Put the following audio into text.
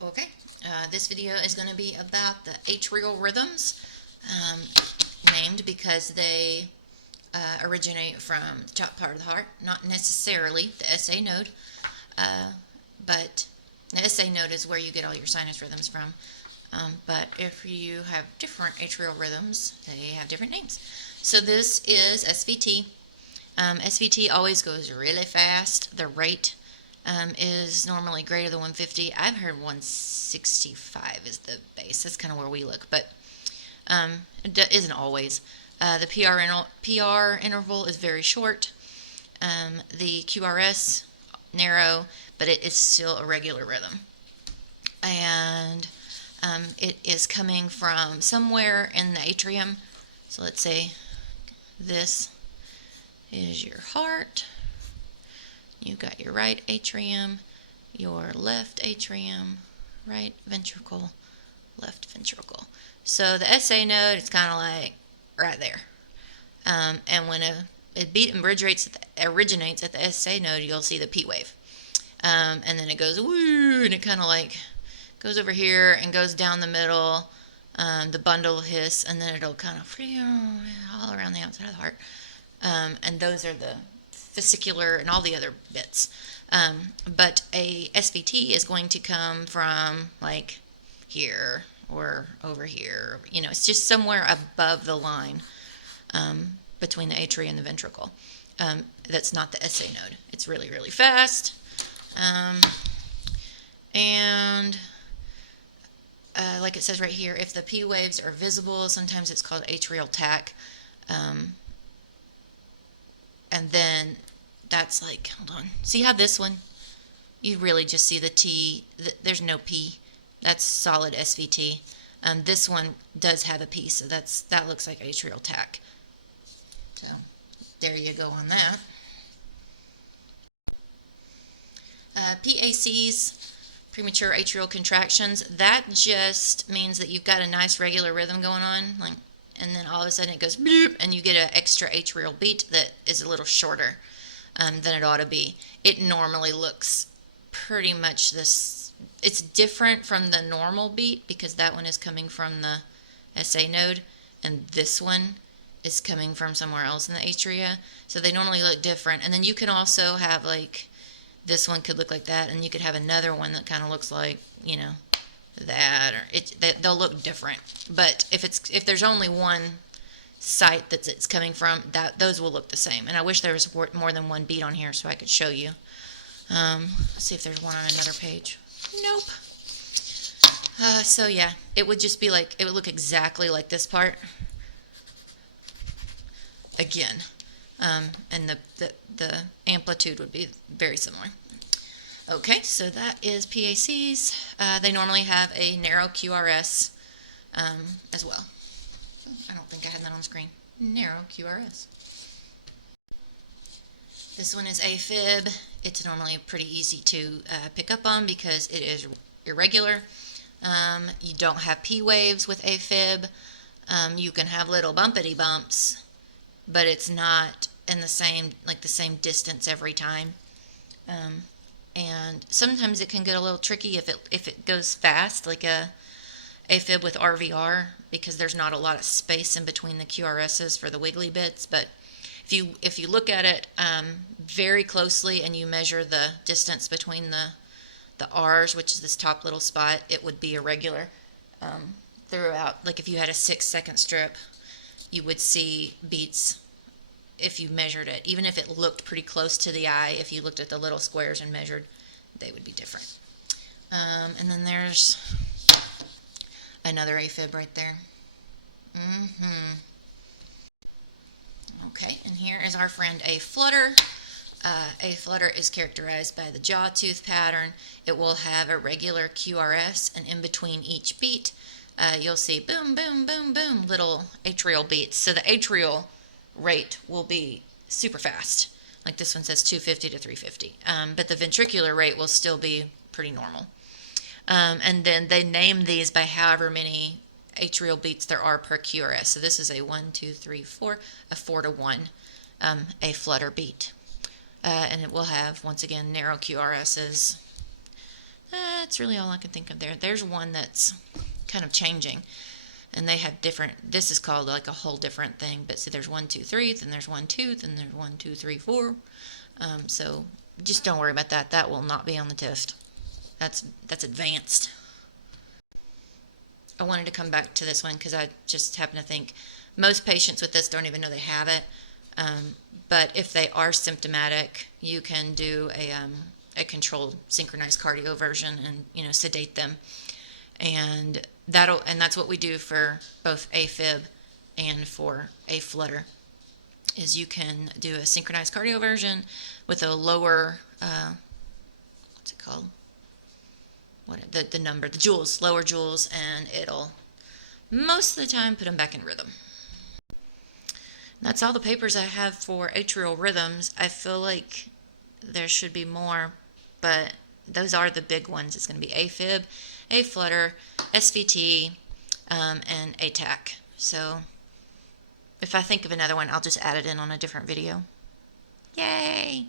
Okay, this video is going to be about the atrial rhythms, um, named because they originate from the top part of the heart, not necessarily the SA node, but the SA node is where you get all your sinus rhythms from. But if you have different atrial rhythms, they have different names. So this is SVT. SVT always goes really fast. The rate is normally greater than 150. I've heard 165 is the base. That's kind of where we look, but it isn't always. The PR interval is very short. The QRS narrow, but it is still a regular rhythm, and it is coming from somewhere in the atrium. So let's say this is your heart. You've got your right atrium, your left atrium, right ventricle, left ventricle. So the SA node is kind of like right there. And when a beat originates at the SA node, you'll see the P wave. And then it goes woo, and it kind of like goes over here and goes down the middle. The bundle hiss, and then it'll kind of all around the outside of the heart. And those are the vesicular and all the other bits. But a SVT is going to come from like here or over here. You know, it's just somewhere above the line between the atria and the ventricle. That's not the SA node. It's really, really fast. And like it says right here, if the P waves are visible, sometimes it's called atrial tach. And then that's like, hold on. See how this one, you really just see the T, there's no P. That's solid SVT. This one does have a P, so that looks like atrial tach. So there you go on that. PACs, premature atrial contractions, that just means that you've got a nice regular rhythm going on, like, and then all of a sudden it goes bloop, and you get an extra atrial beat that is a little shorter than it ought to be. It normally looks pretty much this. It's different from the normal beat because that one is coming from the SA node, and this one is coming from somewhere else in the atria. So they normally look different. And then you can also have like, this one could look like that, and you could have another one that kind of looks like, you know, that, or they'll look different. But if there's only one site that it's coming from, those will look the same. And I wish there was more than one beat on here so I could show you. Let's see if there's one on another page. Nope. So yeah, it would just be like, it would look exactly like this part again. And the amplitude would be very similar. Okay, so that is PACs. They normally have a narrow QRS as well. I don't think I had that on screen. Narrow QRS. This one is AFib. It's normally pretty easy to pick up on because it is irregular. You don't have P waves with AFib. You can have little bumpity bumps, but it's not in the same distance every time. And sometimes it can get a little tricky if it goes fast, like a AFib with RVR, because there's not a lot of space in between the QRSs for the wiggly bits. But if you look at it very closely and you measure the distance between the R's, which is this top little spot, it would be irregular throughout. Like if you had a 6-second strip, you would see beats if you measured it. Even if it looked pretty close to the eye, if you looked at the little squares and measured, they would be different. And then there's another AFib right there. Okay, and here is our friend A flutter. A flutter is characterized by the jaw tooth pattern. It will have a regular QRS, and in between each beat, you'll see boom, boom, boom, boom, little atrial beats. So the atrial rate will be super fast. Like this one says 250 to 350. But the ventricular rate will still be pretty normal. And then they name these by however many atrial beats there are per QRS. So this is a 1, 2, 3, 4, a 4 to 1 a flutter beat. And it will have, once again, narrow QRSs. that's really all I can think of there. There's one that's kind of changing, and they have different, this is called like a whole different thing, but see, there's 1, 2, 3, then there's 1, 2, then there's 1, 2, 3, 4. So just don't worry about that. That will not be on the test. That's advanced. I wanted to come back to this one because I just happen to think most patients with this don't even know they have it. But if they are symptomatic, you can do a controlled synchronized cardioversion and sedate them, and that's what we do for both AFib and for AFlutter. Is you can do a synchronized cardioversion with a lower what's it called? The number, the joules, lower joules, and it'll most of the time put them back in rhythm. That's all the papers I have for atrial rhythms. I feel like there should be more, but those are the big ones. It's going to be AFib, AFlutter, SVT, and ATAC. So if I think of another one, I'll just add it in on a different video. Yay!